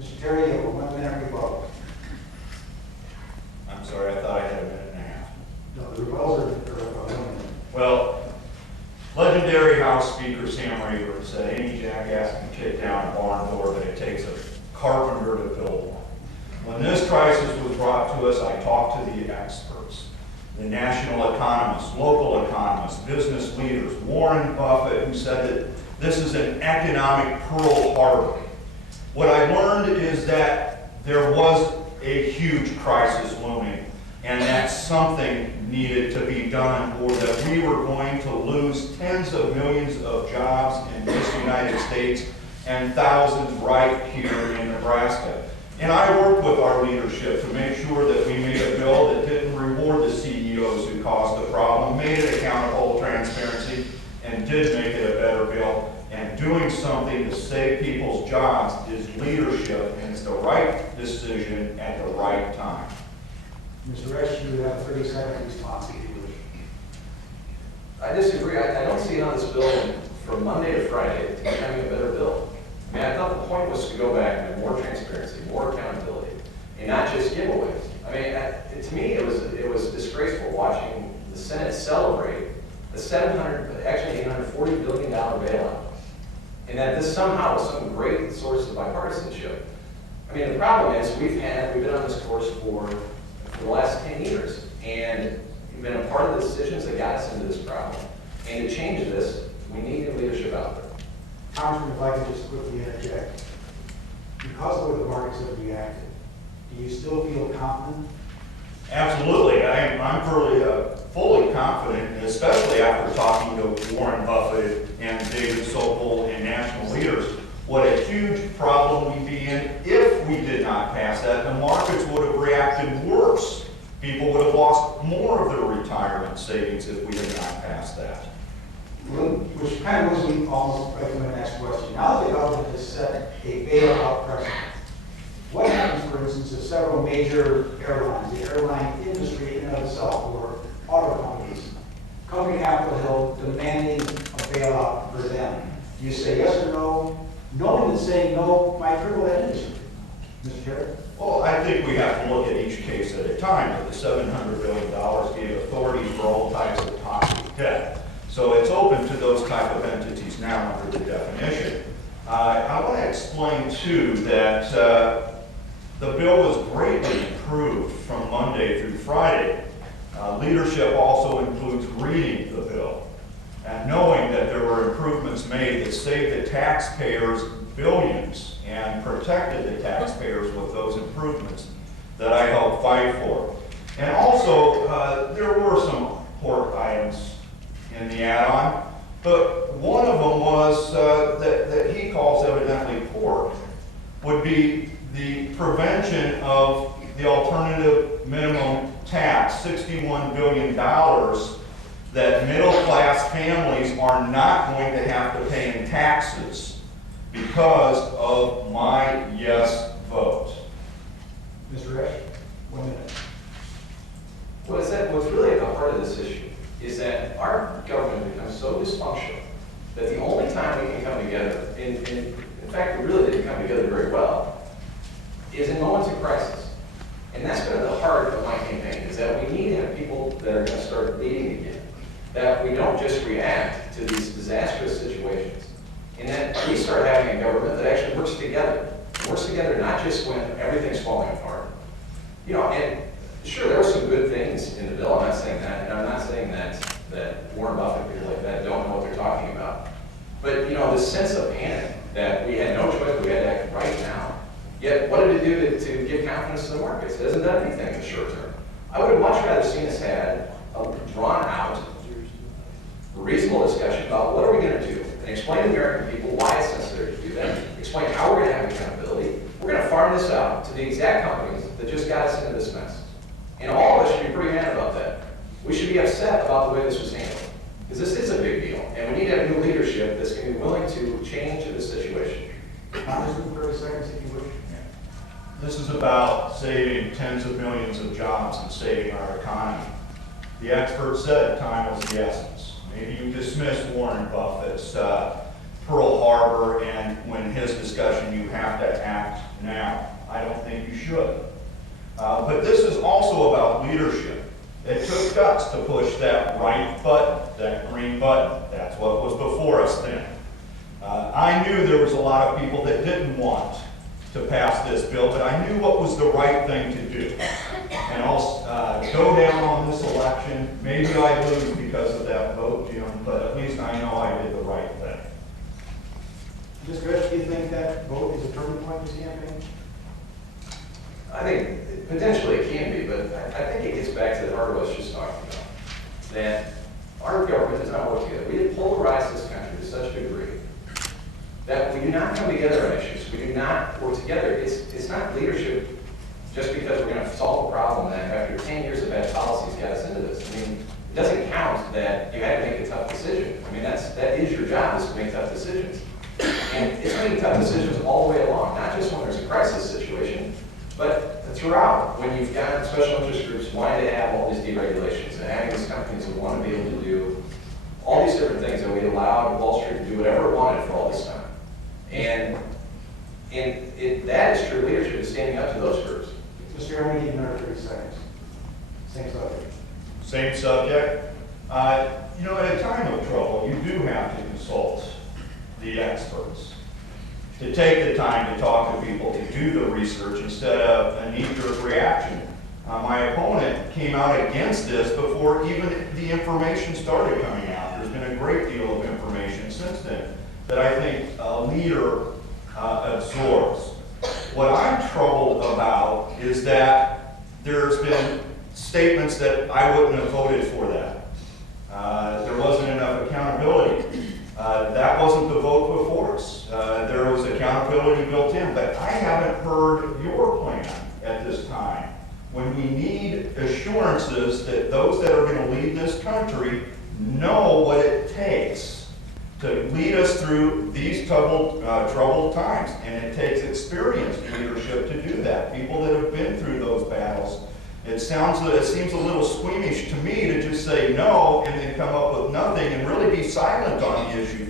Mr. Terry, you have a 1 minute rebuttal. I'm sorry, I thought I had a minute and a half. No, the rebuttals are 1 minute. Well, legendary House Speaker Sam Rayburn said any jackass can kick down a barn door, but it takes a carpenter to build one. When this crisis was brought to us, I talked to the experts, the national economists, local economists, business leaders, Warren Buffett, who said that this is an economic Pearl Harbor. What I learned is that there was a huge crisis looming, and that something needed to be done, or that we were going to lose tens of millions of jobs in this United States and thousands right here in Nebraska. And I worked with our leadership to make sure that we made a bill that didn't reward the CEOs who caused the problem, made it accountable, transparency, and did make it a better bill. And doing something to save people's jobs is leadership, and it's the right decision at the right time. Mr. Esch, you have a 30-second response if you wish. I disagree. I don't see how this bill from Monday to Friday to becoming a better bill. I mean, I thought the point was to go back to more transparency, more accountability, and not just giveaways. I mean, to me, it was disgraceful watching the Senate celebrate the $840 billion bailout, and that this somehow was some great source of bipartisanship. I mean, the problem is we've been on this course for the last 10 years, and we've been a part of the decisions that got us into this problem. And to change this, we need new leadership out there. Congressman, if I could just quickly interject. Because of the way the markets have reacted, do you still feel confident? Absolutely. I'm fully confident, especially after talking to Warren Buffett and David Sokol and national leaders, what a huge problem we'd be in if we did not pass that. The markets would have reacted worse. People would have lost more of their retirement savings if we had not passed that. Which kind of moves me almost right to my next question. Now that the government has set a bailout precedent, what happens, for instance, if several major airlines, the airline industry in and of itself, or auto companies, come to Capitol Hill demanding a bailout for them? Do you say yes or no? Knowing that saying no might cripple that industry. Mr. Chair? Well, I think we have to look at each case at a time. But the $700 billion gave authority for all types of toxic debt. So it's open to those type of entities now under the definition. I want to explain, too, that the bill was greatly improved from Monday through Friday. Leadership also includes reading the bill and knowing that there were improvements made that saved the taxpayers billions and protected the taxpayers with those improvements that I helped fight for. And also, there were some pork items in the add-on, but one of them was that he calls evidently pork, would be the prevention of the alternative minimum tax, $61 billion that middle-class families are not going to have to pay in taxes because of my yes vote. Mr. Esch, 1 minute. What's really at the heart of this issue is that our government becomes so dysfunctional that the only time we can come together, in fact, we really didn't come together very well, is in moments of crisis. And that's been at the heart of my campaign, is that we need to have people that are going to start leading again, that we don't just react to these disastrous situations, and that we start having a government that actually works together not just when everything's falling apart. You know, and sure, there are some good things in the bill. I'm not saying that, and I'm not saying that Warren Buffett and people like that don't know what they're talking about. But you know, the sense of panic that we had no choice, we had to act right now. Yet, what did it do to give confidence to the markets? It hasn't done anything in the short term. I would have much rather seen us had a drawn-out, reasonable discussion about what are we going to do, and explain to the American people why it's necessary to do that. Explain how we're going to have accountability. We're going to farm this out to the exact companies that just got us into this mess. And all of us should be pretty mad about that. We should be upset about the way this was handled. Because this is a big deal, and we need to have new leadership that's going to be willing to change the situation. Congressman, 30 seconds if you wish. This is about saving tens of millions of jobs and saving our economy. The experts said time was the essence. Maybe you dismiss Warren Buffett's Pearl Harbor and when his discussion, you have to act now. I don't think you should. But this is also about leadership. It took guts to push that right button, that green button. That's what was before us then. I knew there was a lot of people that didn't want to pass this bill, but I knew what was the right thing to do. And I'll go down on this election. Maybe I lose because of that vote, Jim, but at least I know I did the right thing. Mr. Esch, do you think that vote is a turning point in this campaign? I think potentially it can be, but I think it gets back to the heart of what I was just talking about. That our government does not work together. We have polarized this country to such a degree that we do not come together on issues. We do not work together. It's not leadership just because we're going to solve a problem that after 10 years of bad policies got us into this. I mean, it doesn't count that you had to make a tough decision. I mean, that is your job, is to make tough decisions. And it's making tough decisions all the way along, not just when there's a crisis situation, but throughout, when you've got special interest groups wanting to have all these deregulations and having these companies that want to be able to do all these different things, and we allowed Wall Street to do whatever it wanted for all this time. And that is true leadership, is standing up to those groups. Mr. Chairman, we need another 30 seconds. Same subject. Same subject. You know, at a time of trouble, you do have to consult the experts, to take the time to talk to people, to do the research instead of a knee-jerk reaction. My opponent came out against this before even the information started coming out. There's been a great deal of information since then that I think a leader absorbs. What I'm troubled about is that there's been statements that I wouldn't have voted for that. There wasn't enough accountability. That wasn't the vote before us. There was accountability built in, but I haven't heard your plan at this time. When we need assurances that those that are going to lead this country know what it takes to lead us through these troubled times. And it takes experienced leadership to do that. People that have been through those battles. It seems a little squeamish to me to just say no and then come up with nothing and really be silent on the issue